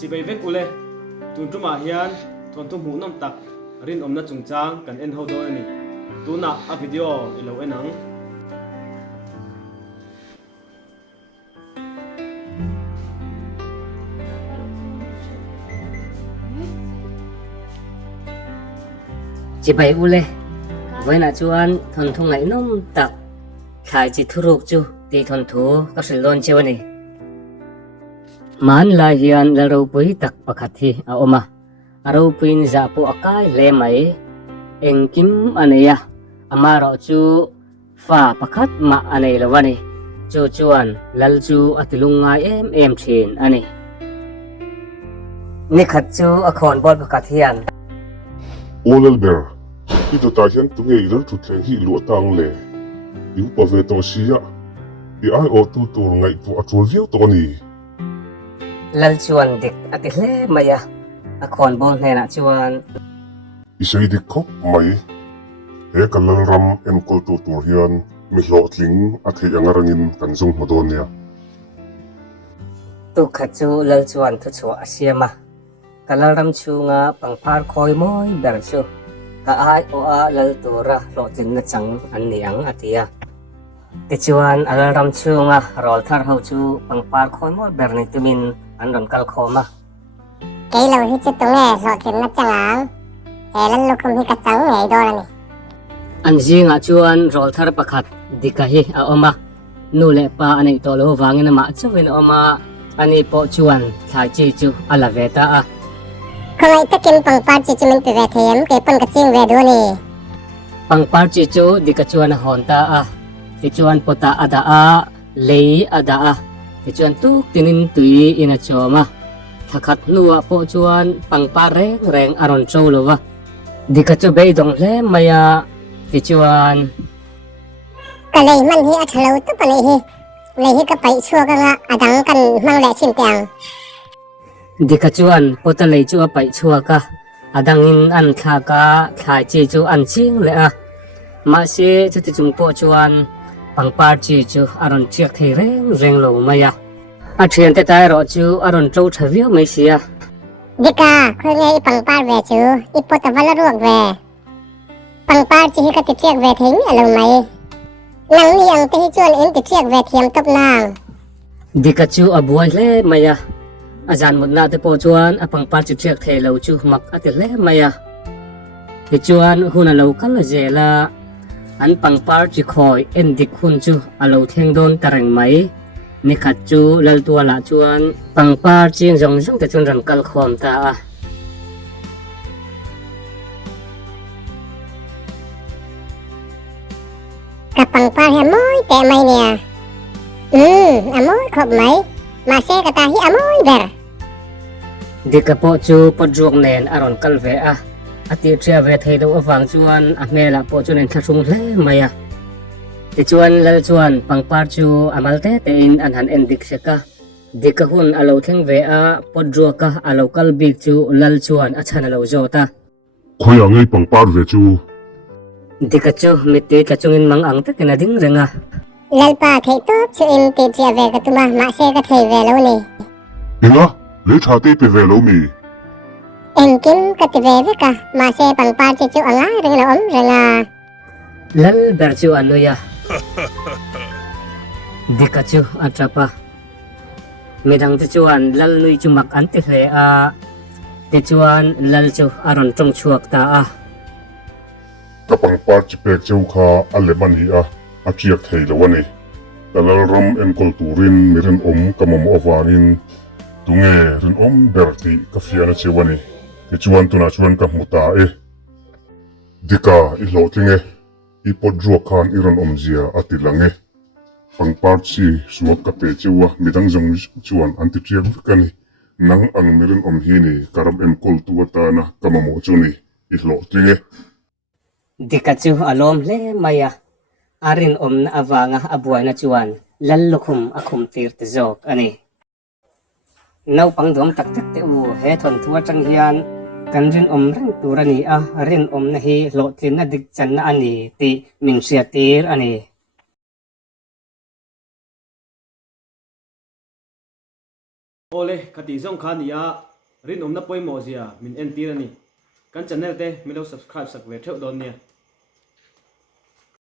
chỉ bay vết cule tuần trung mà hiền thôn thum hú nông tắc rin om na chung chang kan en ho do ani tu na a video ilo enang chỉ bay ule với là chuan thôn thung ngày nông tắc khai chỉ thuruk chu ti thôn thu các sự lon chiu ani man la hian la ropui tak pakhat hi a oma a ropui ni za pu akai le mai engkim aneya ama ro chu fa pakhat ma anei lawani chu chuan lal chu atilungai em thin ani ni khat chu a khon bol pakhat hian Olal ber ito tahian tungay iral tutleng hi luatang le iu paveto siya i ai o tu tur ngai tu atul viau to ni lal chuan dik ati hle maya a khon bol hena chuan isay di kop mai e kalal ram en kol tu tur hian mi lo tling at hi angarangin kan zung modon niya tu khat chu lal chuan thu chu asiama kalal ram chu nga pangpar khoi moi ber chu ka ai o a lal tura lo tin na chang an niang atia ti chuan alal ram chu nga Rawlthar ho chu pangpar khoi moi ber ni tumin an ron kal khoma cái lâu hi chu tung nghe lo tin na changang e lan lu kum hi ka chang ngai do la ni an zinga chuan Rawlthar pakhat Dika hi a oma nu le pa anei to lo wangin ma chuin oma ani po chuan Thlai chi chu ala veta a không ai ta kim pang par chi chu min pe ve them ke pan ka ching ve do ni pangpar chi chu Dika chuan hon ta a ti chuan pota ada a lei ada a ti chuan tu tinin tui ina choma thakhat nuwa po chuan pangpar reng aron chou lova Dika chu be dong hle maya ti chuan ka lei man hi a thalo tu pa nei hi lei hi ka pai chua ka nga adang kan mang le chin tiang Dika chuan pota lei chu a pai chua ka adangin an thla ka Thlai chi chu an ching le a ma se chu ti chung po chuan pangpar chi chu aron chiak thei reng lo maya a thian te tai ro chu aron trâu thaviau mai sia Dika khoi nge i pang par ve chu i pota vala ruak ve pang par chi hi ka ti chiak ve thing alo mai nang ni ang te hi chuan in ti chiak ve thiam top nang Dika chu a buai hle maya azan mut na te po chuan a pangpar chi chiak thei lo chu mak ati hle maya ti chuan hun a lo kal zela an pangpar chi khoi en dik hun chu a lo theng don tareng mai ni khat chu lal tua la chuan pangpar ching jong te chun ran kal khom ta a ka pang par he moi te mai nia a moi khop mai ma se ka ta hi a moi ber Dika po chu podruak nen aron kal ve a ati tria ve thei do awang chuan a mela po chu nen thasung hle maya ti chuan lal chuan pangpar chu amalte te in an han en dik seka Dika hun alo theng ve a podruak ka alo kal bik chu lal chuan a chan alo jota khoya ngai pangpar ve chu Dika chu miti ka chungin mang ang takina ding renga lalpa thei top chu in ti chia ve ka tuma ma se ka thei ve lo ni inga le thate pe ve lo mi en kim ka ti ve ve ka ma se pang par chi chu anga ring lo om renga lal ber chu anuya Dika chu atrapa midang ti chuan lal nui chu mak an ti hle a ti chuan lal chu aron tong chuak ta a kapang par chi pek cheu kha aleman hi a chiak thei lo ani kalal ram en kol turin miren om kamam awangin tunge rin om berti ka fiana chewani ti chuan tuna chuan ka muta Dika i lo tlinge i podruak khan iron om zia atilange pangpar chi suak ka pe chewa midang jong chuan anti triak vikani nang ang miren om hi ni karam en kol tuata na kamamo chuni i lo tlinge Dika chu alom hle maya arin om na awanga abuai na chuan lal lukhum akhum tir te jok ani nau pang dom tak tak te u he thon thua tang hian kan rin om rang turani a rin om na hi lo tlin na dik chan na ani ti min sia tir ani ole khati zong khan ya rin om na poi mo zia min en tir ani kan channel te mi lo subscribe sak ve theu don nia